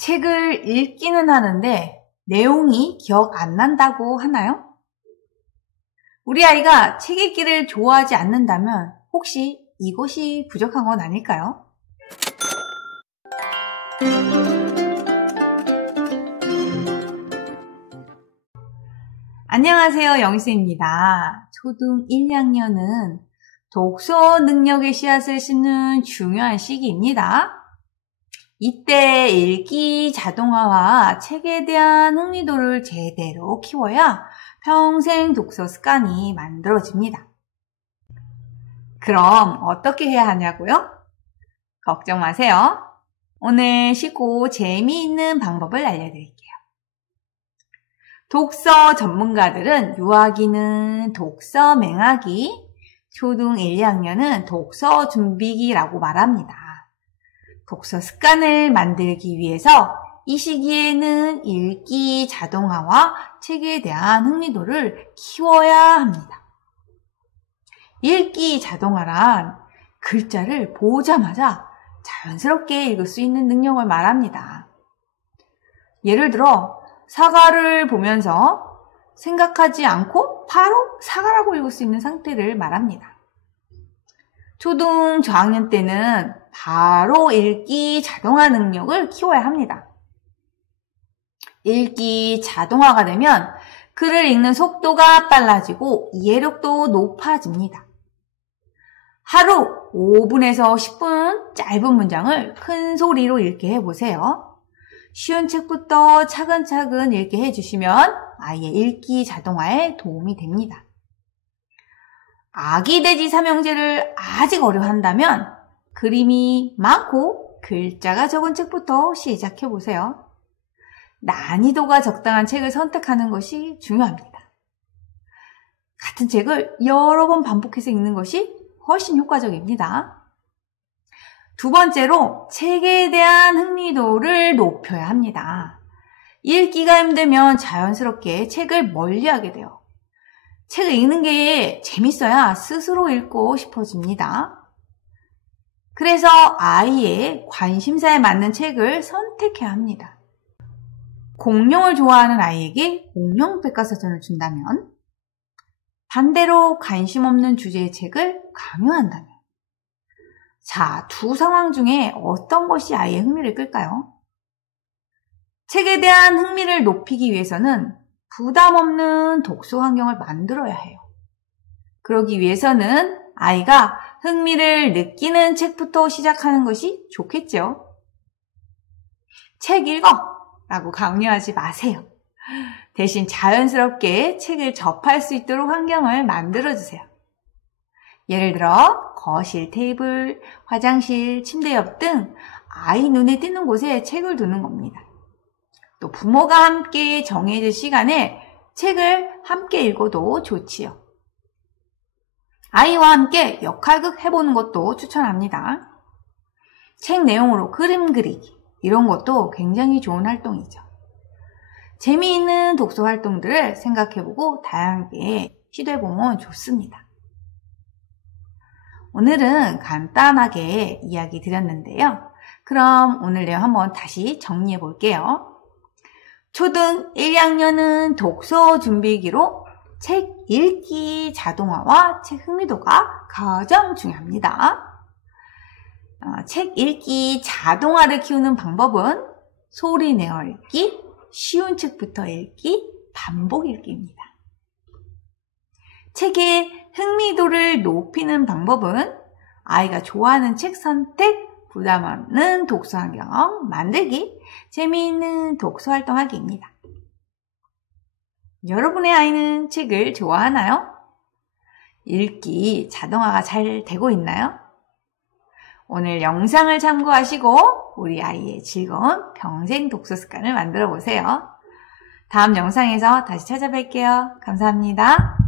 책을 읽기는 하는데 내용이 기억 안 난다고 하나요? 우리 아이가 책 읽기를 좋아하지 않는다면 혹시 이것이 부족한 건 아닐까요? 안녕하세요, 영희쌤입니다. 초등 1, 2학년은 독서 능력의 씨앗을 심는 중요한 시기입니다. 이때 읽기 자동화와 책에 대한 흥미도를 제대로 키워야 평생 독서 습관이 만들어집니다. 그럼 어떻게 해야 하냐고요? 걱정 마세요. 오늘 쉽고 재미있는 방법을 알려드릴게요. 독서 전문가들은 유아기는 독서 맹하기, 초등 1, 2학년은 독서 준비기라고 말합니다. 독서 습관을 만들기 위해서 이 시기에는 읽기 자동화와 책에 대한 흥미도를 키워야 합니다. 읽기 자동화란 글자를 보자마자 자연스럽게 읽을 수 있는 능력을 말합니다. 예를 들어 사과를 보면서 생각하지 않고 바로 사과라고 읽을 수 있는 상태를 말합니다. 초등 저학년 때는 바로 읽기 자동화 능력을 키워야 합니다. 읽기 자동화가 되면 글을 읽는 속도가 빨라지고 이해력도 높아집니다. 하루 5분에서 10분 짧은 문장을 큰 소리로 읽게 해보세요. 쉬운 책부터 차근차근 읽게 해주시면 아이의 읽기 자동화에 도움이 됩니다. 아기 돼지 삼형제를 아직 어려워한다면 그림이 많고 글자가 적은 책부터 시작해보세요. 난이도가 적당한 책을 선택하는 것이 중요합니다. 같은 책을 여러 번 반복해서 읽는 것이 훨씬 효과적입니다. 두 번째로 책에 대한 흥미도를 높여야 합니다. 읽기가 힘들면 자연스럽게 책을 멀리하게 돼요. 책을 읽는 게 재밌어야 스스로 읽고 싶어집니다. 그래서 아이의 관심사에 맞는 책을 선택해야 합니다. 공룡을 좋아하는 아이에게 공룡 백과사전을 준다면, 반대로 관심 없는 주제의 책을 강요한다면, 자, 두 상황 중에 어떤 것이 아이의 흥미를 끌까요? 책에 대한 흥미를 높이기 위해서는 부담 없는 독서 환경을 만들어야 해요. 그러기 위해서는 아이가 흥미를 느끼는 책부터 시작하는 것이 좋겠죠. 책 읽어! 라고 강요하지 마세요. 대신 자연스럽게 책을 접할 수 있도록 환경을 만들어주세요. 예를 들어 거실, 테이블, 화장실, 침대 옆 등 아이 눈에 띄는 곳에 책을 두는 겁니다. 또 부모가 함께 정해질 시간에 책을 함께 읽어도 좋지요. 아이와 함께 역할극 해보는 것도 추천합니다. 책 내용으로 그림 그리기, 이런 것도 굉장히 좋은 활동이죠. 재미있는 독서 활동들을 생각해보고 다양하게 시도해보면 좋습니다. 오늘은 간단하게 이야기 드렸는데요. 그럼 오늘 내용 한번 다시 정리해 볼게요. 초등 1, 2학년은 독서 준비기로 책 읽기 자동화와 책 흥미도가 가장 중요합니다. 책 읽기 자동화를 키우는 방법은 소리 내어 읽기, 쉬운 책부터 읽기, 반복 읽기입니다. 책의 흥미도를 높이는 방법은 아이가 좋아하는 책 선택, 부담 없는 독서 환경 만들기, 재미있는 독서 활동하기입니다. 여러분의 아이는 책을 좋아하나요? 읽기 자동화가 잘 되고 있나요? 오늘 영상을 참고하시고 우리 아이의 즐거운 평생 독서 습관을 만들어 보세요. 다음 영상에서 다시 찾아뵐게요. 감사합니다.